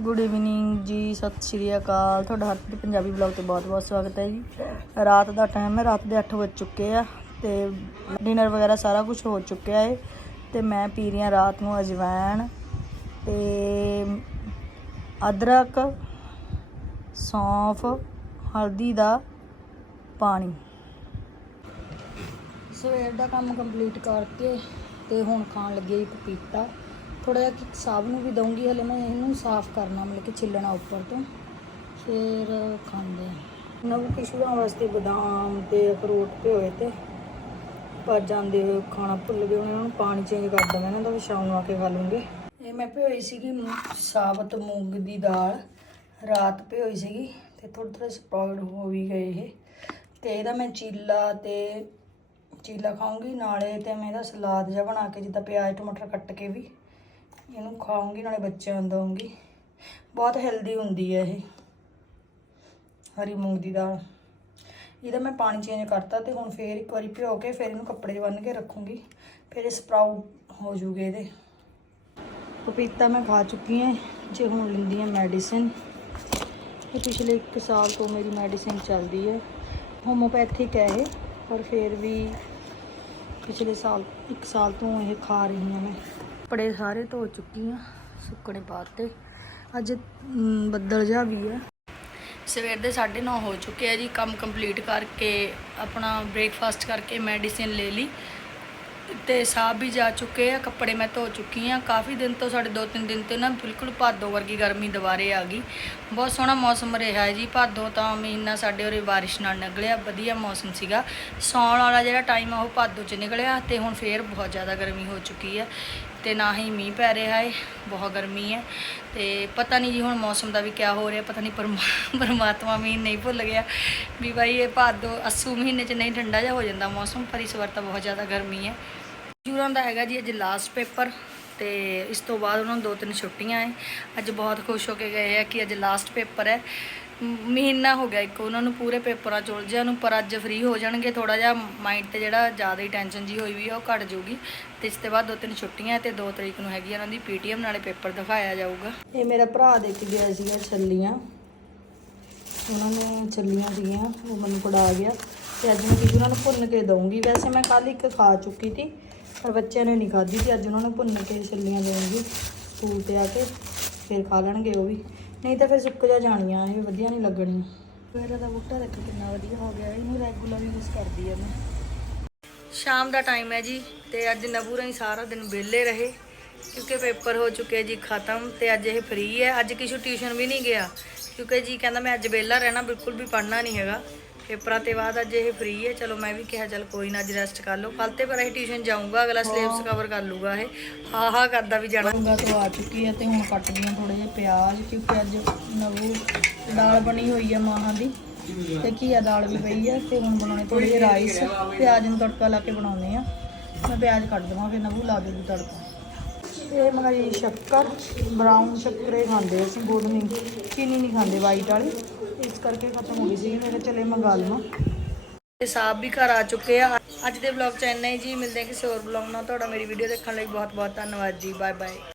Good evening ਜੀ, ਸਤਿ ਸ਼੍ਰੀ ਅਕਾਲ। ਤੁਹਾਡਾ ਹਰਪ੍ਰੀਤ ਪੰਜਾਬੀ ਬਲੌਗ ਤੇ ਬਹੁਤ-ਬਹੁਤ ਸਵਾਗਤ ਹੈ ਜੀ। ਰਾਤ ਦਾ ਟਾਈਮ ਹੈ, ਰਾਤ ਦੇ 8 ਵਜ ਚੁੱਕੇ ਆ ਤੇ ਡਿਨਰ ਵਗੈਰਾ ਸਾਰਾ ਕੁਝ ਹੋ ਚੁੱਕਿਆ ਹੈ ਤੇ ਮੈਂ ਪੀ ਰਹੀ ਹਾਂ ਰਾਤ ਨੂੰ ਅਜਵਾਇਣ ਤੇ ਅਦਰਕ, ਸੌਂਫ, ਹਲਦੀ ਦਾ ਪਾਣੀ। ਸਵੇਰ ਦਾ ਕੰਮ ਕੰਪਲੀਟ ਕਰਕੇ ਤੇ ਹੁਣ ਖਾਣ ਲੱਗੇ ਹਾਂ ਪਪੀਤਾ। ਥੋੜਾ ਜਿਹਾ ਕਿ ਸਾਬ ਨੂੰ ਵੀ ਦਊਂਗੀ, ਹਲੇ ਮੈਂ ਇਹਨੂੰ ਸਾਫ਼ ਕਰਨਾ, ਮਤਲਬ ਕਿ ਛਿੱਲਣਾ ਉੱਪਰ ਤੋਂ। ਫਿਰ ਖਾਂਦੇ ਆ ਨਵ ਕਿਸ਼ੂਰਾਂ ਵਾਸਤੇ ਬਦਾਮ ਤੇ ਅਖਰੋਟ ਭਿਓਏ ਤੇ, ਪਰ ਜਾਂਦੇ ਹੋਏ ਖਾਣਾ ਭੁੱਲ ਗਏ ਉਹਨਾਂ ਨੂੰ ਪਾਣੀ ਚੇਂਜ ਕਰ ਦਵਾਂ ਇਹਨਾਂ ਦਾ ਵੀ ਸ਼ਾਮ ਨੂੰ ਆ ਕੇ ਖਾ ਲੂੰਗੇ। ਇਹ ਮੈਂ ਭਿਓਈ ਸੀਗੀ ਸਾਬਤ ਮੂੰਗ ਦੀ ਦਾਲ। ਰਾਤ ਭਿਓਈ ਸੀਗੀ ਤੇ ਥੋੜੇ ਥੋੜੇ ਸਪਰਾਊਟ ਹੋ ਵੀ ਗਏ ਇਹ। ਤੇ ਇਹਦਾ ਮੈਂ ਚੀਲਾ ਤੇ ਚੀਲਾ ਖਾਉਂਗੀ ਨਾਲੇ ਤੇ ਮੈਂ ਇਹਦਾ ਸਲਾਦ ਜਿਹਾ ਬਣਾ ਕੇ, ਜਿੱਦਾਂ ਪਿਆਜ਼, ਟਮਾਟਰ ਕੱਟ ਕੇ ਵੀ। ਇਹਨੂੰ ਖਾਉਂਗੀ ਨਾਲੇ ਬੱਚਿਆਂ ਨੂੰ ਦਊਂਗੀ। ਬਹੁਤ ਹੈਲਦੀ ਹੁੰਦੀ ਹੈ ਇਹ। ਹਰੀ ਮੂੰਗ ਦੀ ਦਾਲ। ਇਹਦਾ ਮੈਂ ਪਾਣੀ ਚੇਂਜ ਕਰਤਾ ਤੇ ਹੁਣ ਫੇਰ ਇੱਕ ਵਾਰੀ ਭਿਓ ਕੇ ਫਿਰ ਇਹਨੂੰ ਕੱਪੜੇ 'ਚ ਬੰਨ੍ਹ ਕੇ ਰੱਖੂੰਗੀ। ਫਿਰ ਇਹ ਸਪਰਾਊਟ ਹੋ ਜੂਗੇ ਇਹਦੇ। ਪਪੀਤਾ ਮੈਂ ਖਾ ਚੁੱਕੀ ਹਾਂ ਜੇ ਹੁਣ ਲੈਂਦੀ ਹਾਂ ਮੈਡੀਸਿਨ ਇਹ ਪਿਛਲੇ 1 ਸਾਲ ਤੋਂ ਮੇਰੀ ਮੈਡੀਸਿਨ ਚੱਲਦੀ ਹੈ ਹੋਮੋਪੈਥਿਕ ਹੈ ਇਹ, ਪਰ ਫਿਰ ਵੀ ਪਿਛਲੇ ਸਾਲ 1 ਸਾਲ ਤੋਂ ਇਹ ਖਾ ਰਹੀ ਹਾਂ ਮੈਂ। ਕੱਪੜੇ ਸਾਰੇ ਧੋ ਚੁੱਕੀ ਹਾਂ ਸੁੱਕਣੇ ਪਾਤੇ। ਅੱਜ ਮ, ਬੱਦਲ ਜਿਹਾ ਵੀ ਆ ਸਵੇਰ ਦੇ 9:30 ਹੋ ਚੁੱਕੇ ਆ ਜੀ ਕੰਮ ਕੰਪਲੀਟ ਕਰਕੇ ਆਪਣਾ ਬ੍ਰੇਕਫਾਸਟ ਕਰਕੇ ਮੈਡੀਸਿਨ ਲੈ ਲਈ। ਤੇ ਸਾਹ ਵੀ ਜਾ ਚੁੱਕੇ ਆ ਕੱਪੜੇ ਮੈਂ ਧੋ ਚੁੱਕੀ ਆ। ਕਾਫੀ ਦਿਨ ਤੋਂ ਸਾਡੇ ਦੋ ਤਿੰਨ ਦਿਨ ਤੋਂ ਨਾ ਬਿਲਕੁਲ ਭਾਦੋ ਵਰਗੀ ਗਰਮੀ ਦੁਬਾਰੇ ਆ ਗਈ। ਬਹੁਤ ਸੋਹਣਾ ਮੌਸਮ ਰਿਹਾ ਜੀ ਭਾਦੋ ਤਾਂ ਮਹੀਨਾ ਸਾਡੇ ਉਰੇ ਬਾਰਿਸ਼ ਨਾਲ ਨਿਕਲਿਆ ਵਧੀਆ ਮੌਸਮ ਸੀਗਾ। ਸੌਣ ਵਾਲਾ ਜਿਹੜਾ ਟਾਈਮ ਆ ਉਹ ਭਾਦੋ ਚ ਨਿਕਲਿਆ ਤੇ ਹੁਣ ਫੇਰ ਬਹੁਤ ਜ਼ਿਆਦਾ ਗਰਮੀ ਹੋ ਚੁੱਕੀ ਹੈ ਤੇ ਨਾ ਹੀ ਮੀਂਹ ਪੈ ਰਿਹਾ ਹੈ ਬਹੁਤ ਗਰਮੀ ਹੈ ਤੇ ਪਤਾ ਨਹੀਂ ਜੀ ਹੁਣ ਮੌਸਮ ਦਾ ਵੀ ਕਿਆ ਹੋ ਰਿਹਾ, ਪਤਾ ਨਹੀਂ ਪਰਮਾ- ਪਰਮਾਤਮਾ ਮੀਂਹ ਨਹੀਂ ਭੁੱਲ ਗਿਆ। ਵੀ ਬਾਈ ਇਹ ਭਾਦੋ ਅੱਸੂ ਮਹੀਨੇ ਚ ਨਹੀਂ ਠੰਡਾ ਜਿਹਾ ਹੋ ਜਾਂਦਾ ਮੌਸਮ, ਪਰ ਇਸ ਵਾਰ ਤਾਂ ਬਹੁਤ ਜ਼ਿਆਦਾ ਗਰਮੀ ਹੈ ਜੂਰਾਂ ਦਾ ਹੈਗਾ ਜੀ ਅੱਜ ਲਾਸਟ ਪੇਪਰ ਤੇ ਇਸ ਤੋਂ ਬਾਅਦ ਉਹਨਾਂ ਨੂੰ ਦੋ ਤਿੰਨ ਛੁੱਟੀਆਂ ਹੈ ਅੱਜ ਬਹੁਤ ਖੁਸ਼ ਹੋ ਕੇ ਗਏ ਆ ਕਿ ਅੱਜ ਲਾਸਟ ਪੇਪਰ ਹੈ ਮਹੀਨਾ ਹੋ ਗਿਆ ਇੱਕ, ਉਹਨਾਂ ਨੂੰ ਪੂਰੇ ਪੇਪਰਾਂ ਚ ਉਲਝਿਆ ਨੂੰ, ਪਰ ਅੱਜ ਫ੍ਰੀ ਹੋ ਜਾਣਗੇ ਥੋੜਾ ਜਿਹਾ ਮਾਈਂਡ ਤੇ ਜਿਹੜਾ ਜ਼ਿਆਦਾ ਹੀ ਟੈਨਸ਼ਨ ਜੀ ਹੋਈ ਵੀ ਆ, ਉਹ ਘਟ ਜਾਊਗੀ। ਤੇ ਇਸ ਤੋਂ ਬਾਅਦ ਦੋ ਤਿੰਨ ਛੁੱਟੀਆਂ ਤੇ 2 ਤਰੀਕ ਨੂੰ ਹੈਗੀ ਆ ਉਹਨਾਂ ਦੀ ਪੀਟੀਐਮ, ਨਾਲੇ ਪੇਪਰ ਦਿਖਾਇਆ ਜਾਊਗਾ। ਇਹ ਮੇਰਾ ਭਰਾ ਦੇ ਕੇ ਗਿਆ ਸੀਗਾ ਛੱਲੀਆਂ। ਉਹਨਾਂ ਨੇ ਛੱਲੀਆਂ ਸੀਗੀਆਂ, ਉਹ ਮੈਨੂੰ ਪੜਾ ਗਿਆ। ਤੇ ਅੱਜ ਮੈਂ ਕਿਹਾ ਉਹਨਾਂ ਨੂੰ ਭੁੰਨ ਕੇ ਦਊਂਗੀ। ਵੈਸੇ ਮੈਂ ਕੱਲ ਇੱਕ ਖਾ ਚੁੱਕੀ ਸੀ। ਪਰ ਬੱਚਿਆਂ ਨੇ ਨਹੀਂ ਖਾਧੀ ਸੀ ਅੱਜ ਉਹਨਾਂ ਨੂੰ ਭੁੰਨ ਕੇ ਛੱਲੀਆਂ ਦੇਵਾਂਗੀ ਸਕੂਲ ਤੇ ਆ ਕੇ ਫਿਰ ਖਾ ਲੈਣਗੇ ਉਹ ਵੀ। ਨਹੀਂ ਤਾਂ ਫਿਰ ਸੁੱਕ ਜਾ ਜਾਣੀਆਂ ਇਹ ਵਧੀਆ ਨਹੀਂ ਲੱਗਣੀਆਂ। ਮੇਰਾ ਦਾ ਬੂਟਾ ਦੇਖੋ ਕਿੰਨਾ ਵਧੀਆ ਹੋ ਗਿਆ ਇਹਨੂੰ ਰੈਗੂਲਰ ਯੂਜ਼ ਕਰਦੀ ਆ ਮੈਂ। ਸ਼ਾਮ ਦਾ ਟਾਈਮ ਹੈ ਜੀ ਤੇ ਅੱਜ ਨਬੂ ਰਹੀ ਸਾਰਾ ਦਿਨ ਵਿਹਲੇ ਰਹੇ ਕਿਉਂਕਿ ਪੇਪਰ ਹੋ ਚੁੱਕੇ ਜੀ ਖਤਮ ਤੇ ਅੱਜ ਇਹ ਫ੍ਰੀ ਹੈ। ਅੱਜ ਕਿਸ਼ੂ ਟਿਊਸ਼ਨ ਵੀ ਨਹੀਂ ਗਿਆ ਕਿਉਂਕਿ ਜੀ ਕਹਿੰਦਾ ਮੈਂ ਅੱਜ ਵਿਹਲਾ ਰਹਿਣਾ ਬਿਲਕੁਲ ਵੀ ਪੜ੍ਹਨਾ ਨਹੀਂ ਹੈਗਾ। ਪੇਪਰਾਂ ਤੇ ਬਾਅਦ ਅੱਜ ਇਹ ਫ੍ਰੀ ਹੈ। ਚਲੋ ਮੈਂ ਵੀ ਕਿਹਾ ਚਲ ਕੋਈ ਨਾ ਅੱਜ ਰੈਸਟ ਕਰ ਲਓ। ਕੱਲ ਤੇ ਪਰ ਇਹ ਟਿਊਸ਼ਨ ਜਾਊਂਗਾ ਅਗਲਾ ਸਿਲੇਬਸ ਕਵਰ ਕਰ ਲੂਗਾ ਇਹ। ਹਾਂ ਹਾਂ ਕਰਦਾ ਵੀ ਜਾਣਾ। ਹੁੰਦਾ ਤੋਂ ਆ ਚੁੱਕੀ ਹੈ ਤੇ ਹੁਣ ਕੱਟਦੀ ਹਾਂ ਥੋੜੇ ਜਿਹੇ ਪਿਆਜ਼ ਕਿਉਂਕਿ ਅੱਜ ਨਵੂ ਦਾਲ ਬਣੀ ਹੋਈ ਹੈ ਮਾਹਾਂ ਦੀ। ਤੇ ਘੀਆ ਦਾਲ ਵੀ ਪਈ ਆ ਤੇ ਹੁਣ ਬਣਾਉਣੇ ਥੋੜੇ ਜਿਹੇ ਰਾਈਸ ਪਿਆਜ਼ ਨੂੰ ਤੜਕਾ ਲਾ ਕੇ ਬਣਾਉਣੇ ਆ। ਮੈਂ ਪਿਆਜ਼ ਕੱਟ ਦੇਵਾਂ ਫਿਰ ਨਵੂ ਲਾ ਦੇਗੀ ਤੜਕਾ। ਇਹ ਮਗਰੀ ਸ਼ੱਕਰ ਬਰਾਊਨ ਸ਼ੱਕਰੇ ਖਾਂਦੇ ਅਸੀਂ ਗੁੜ ਨਹੀਂ, ਚੀਨੀ ਨਹੀਂ ਖਾਂਦੇ ਵਾਈਟ ਵਾਲੀ। ਇਸ ਕਰਕੇ ਖਤਮ ਹੋ ਗਈ ਸੀ ਮੈਂ ਚਲੇ ਮੰਗਾ ਲਵਾਂ ਤੇ ਸਾਹਬ ਵੀ ਘਰ ਆ ਚੁੱਕੇ ਆ। ਅੱਜ ਦੇ ਵਲੌਗ ਚ ਇੰਨਾ ਹੀ ਜੀ, ਮਿਲਦੇ ਹਾਂ ਕਿਸੇ ਹੋਰ ਵਲੌਗ ਨਾਲ। ਤੁਹਾਡਾ ਮੇਰੀ ਵੀਡੀਓ ਦੇਖਣ ਲਈ ਬਹੁਤ ਬਹੁਤ ਧੰਨਵਾਦ ਜੀ। Bye bye